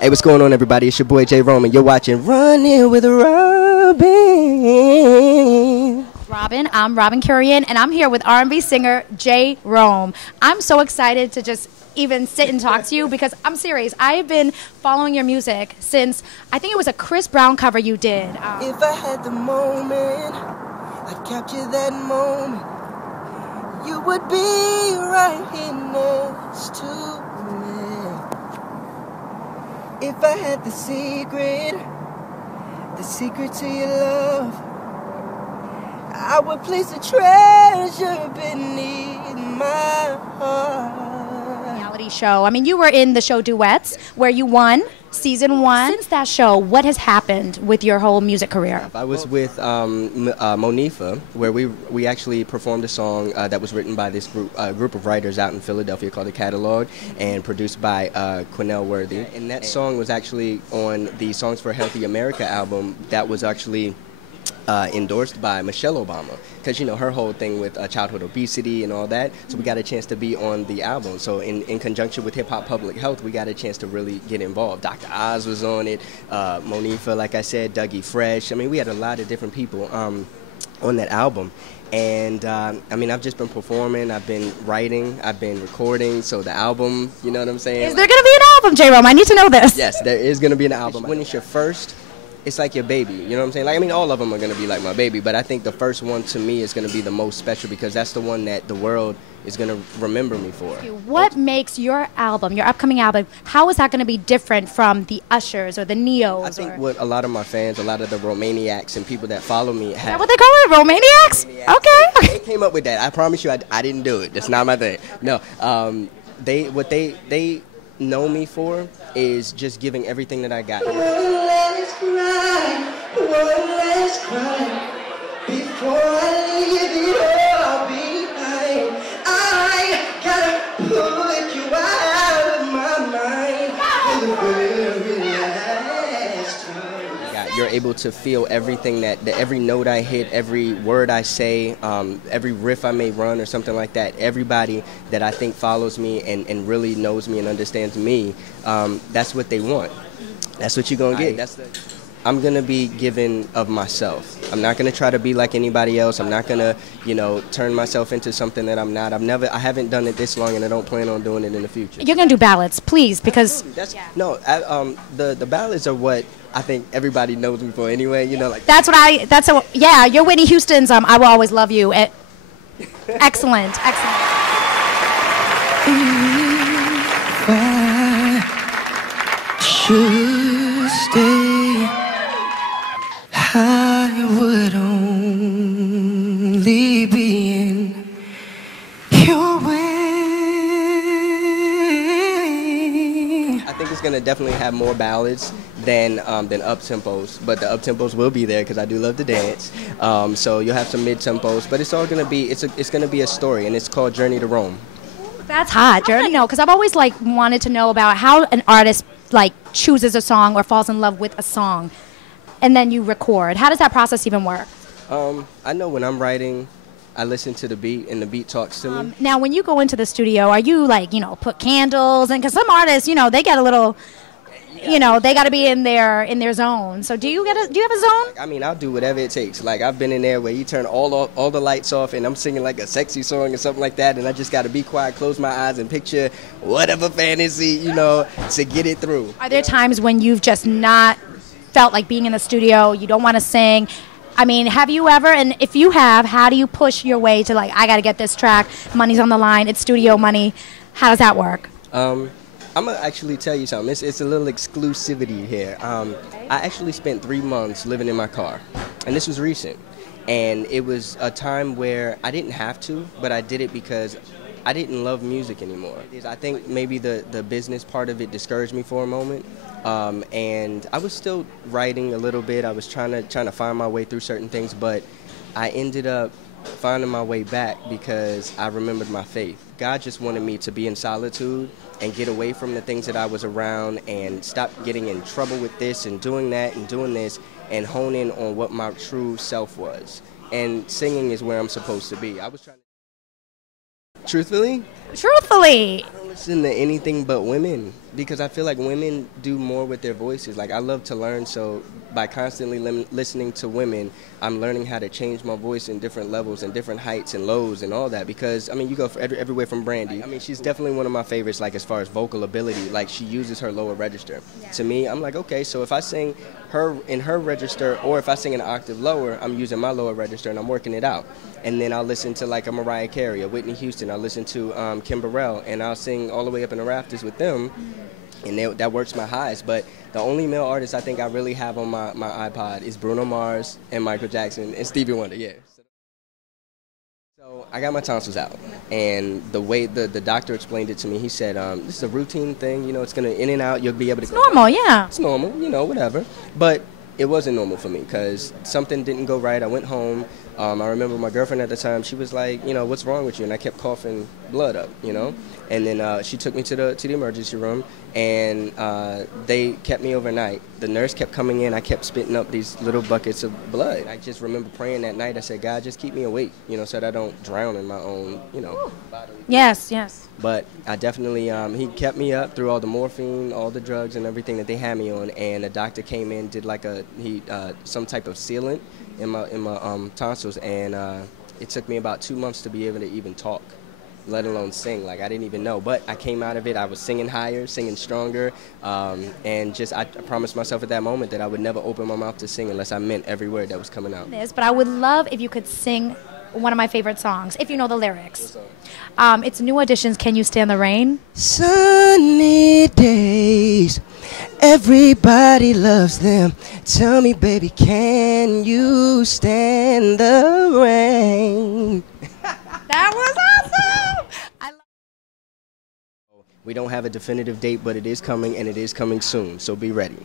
Hey, what's going on, everybody? It's your boy J. Rome, and you're watching Running with Robin. I'm Robin Curian, and I'm here with R&B singer J. Rome. I'm so excited to just even sit and talk to you because I'm serious. I've been following your music since I think it was a Chris Brown cover you did. If I had the moment, I'd capture that moment. You would be right here next to me. If I had the secret to your love, I would place a treasure beneath my heart. Reality show. I mean, you were in the show Duets, where you won season 1. Since that show, what has happened with your whole music career? I was with Monifa, where we actually performed a song that was written by this group of writers out in Philadelphia called The Catalog, and produced by Quinnell Worthy. And that song was actually on the Songs for a Healthy America album that was actually endorsed by Michelle Obama, because you know her whole thing with childhood obesity and all that. So we got a chance to be on the album. So in conjunction with Hip Hop Public Health, we got a chance to really get involved. Dr. Oz was on it, Monifa, like I said, Dougie Fresh. I mean, we had a lot of different people on that album. And I mean, I've just been performing, I've been writing, I've been recording. So the album, you know what I'm saying? Is there going to be an album, J. Rome? I need to know this. Yes, there is going to be an album. When it's your first, it's like your baby, you know what I'm saying? Like, I mean, all of them are going to be like my baby, but I think the first one to me is going to be the most special because that's the one that the world is going to remember me for. What makes your album, your upcoming album, how is that going to be different from the Ushers or the Neos? I think what a lot of my fans, a lot of the Romaniacs and people that follow me have. Is that what they call it? Romaniacs? Okay. They came up with that. I promise you, I didn't do it. That's not my thing. No. They know me for is just giving everything that I got. One last cry, before I leave it all behind. I gotta put you out of my mind for the very last time. You're able to feel everything that every note I hit, every word I say, every riff I may run or something like that. Everybody that I think follows me and really knows me and understands me, that's what they want. That's what you're going to get. I'm going to be giving of myself. I'm not going to try to be like anybody else. I'm not going to, turn myself into something that I'm not. I haven't done it this long, and I don't plan on doing it in the future. You're going to do ballads, please, because... The ballads are what I think everybody knows me for anyway, like... Yeah, you're Whitney Houston's I Will Always Love You. Excellent. Should stay, I would only be in your way. I think it's gonna definitely have more ballads than up-tempos, but the up-tempos will be there because I do love to dance. So you'll have some mid-tempos, but it's all gonna be it's gonna be a story, and it's called Journey to Rome. That's hot, Journey. No, because I've always wanted to know about how an artist chooses a song or falls in love with a song, and then you record. How does that process even work? I know when I'm writing, I listen to the beat, and the beat talks to me. Now, when you go into the studio, are you put candles? And because some artists, they get a little, they got to be in their zone. So do you have a zone? I mean, I'll do whatever it takes. Like, I've been in there where you turn all the lights off, and I'm singing like a sexy song or something like that, and I just got to be quiet, close my eyes, and picture whatever fantasy, to get it through. Are there times when you've just not felt like being in the studio, you don't want to sing? I mean, have you ever, and if you have, how do you push your way to I got to get this track, money's on the line, it's studio money? How does that work? I'm going to actually tell you something. It's a little exclusivity here. I actually spent 3 months living in my car, and this was recent. And it was a time where I didn't have to, but I did it because I didn't love music anymore. I think maybe the business part of it discouraged me for a moment. And I was still writing a little bit. I was trying to find my way through certain things, but I ended up finding my way back because I remembered my faith. God just wanted me to be in solitude and get away from the things that I was around and stop getting in trouble with this and doing that and doing this and hone in on what my true self was. And singing is where I'm supposed to be. I was trying to... Truthfully? Truthfully. I don't listen to anything but women. because I feel like women do more with their voices. Like, I love to learn, so by constantly listening to women, I'm learning how to change my voice in different levels and different heights and lows and all that. Because, I mean, you go for everywhere from Brandy. I mean, she's definitely one of my favorites, like, as far as vocal ability. Like, she uses her lower register. Yeah. To me, I'm like, okay, so if I sing her in her register, or if I sing an octave lower, I'm using my lower register and I'm working it out. And then I'll listen to like a Mariah Carey, a Whitney Houston. I'll listen to Kim Burrell, and I'll sing all the way up in the rafters with them. And that works my highs. But the only male artist I think I really have on my iPod is Bruno Mars and Michael Jackson and Stevie Wonder, yeah. So I got my tonsils out, and the way the doctor explained it to me, he said, this is a routine thing, you know, it's going to in and out, you'll be able to It's normal, yeah. It's normal, you know, whatever. But it wasn't normal for me because something didn't go right. I went home. I remember my girlfriend at the time, she was like, you know, what's wrong with you? And I kept coughing blood up, you know. And then she took me to the emergency room, and they kept me overnight. The nurse kept coming in. I kept spitting up these little buckets of blood. I just remember praying that night. I said, God, just keep me awake, you know, so that I don't drown in my own, you know, body. Yes, yes. But I definitely, he kept me up through all the morphine, all the drugs and everything that they had me on. And a doctor came in, did like some type of sealant in my tonsils, and it took me about 2 months to be able to even talk, let alone sing. Like, I didn't even know. But I came out of it. I was singing higher, singing stronger, and just I promised myself at that moment that I would never open my mouth to sing unless I meant every word that was coming out. But I would love if you could sing one of my favorite songs, if you know the lyrics. It's New Edition's Can You Stand the Rain? Sunny days, everybody loves them. Tell me, baby, can you stand the rain? That was awesome! We don't have a definitive date, but it is coming, and it is coming soon, so be ready.